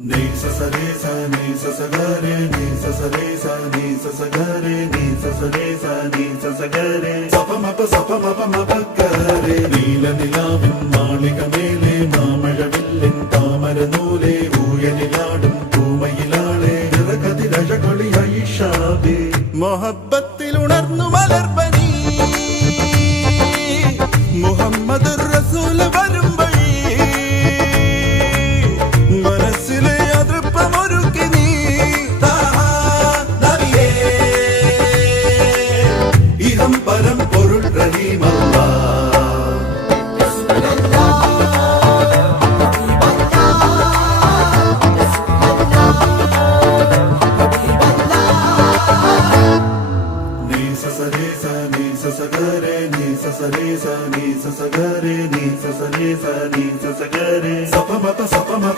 Ni sa sa re sa ni sa sa ga re ni sa sa re sa ni sa sa ga re ni sa sa re sa ni sa sa ga re sa pa ma pa ga re നീല നിലാവിൻ മാളികമേലെ മാമഴവില്ലിൻ താമരനൂലെ ഊയലിലാടും പൂമയിലാളെ നിറകതിരഴകൊളിയായി ഷാബി മൊഹബ്ബത്തിൽ ഉണർന്നു മലർബനി മുഹമ്മദ് റസൂൽ വരും വഴി മനസ്സിലെ അതൃപ്പമൊരുക്കി നീ ഇഹം പരം പൊരുൾ റഹീമല്ല ni sa sa ga re ni sa sa re sa ni sa sa ga re ni sa sa re sa ni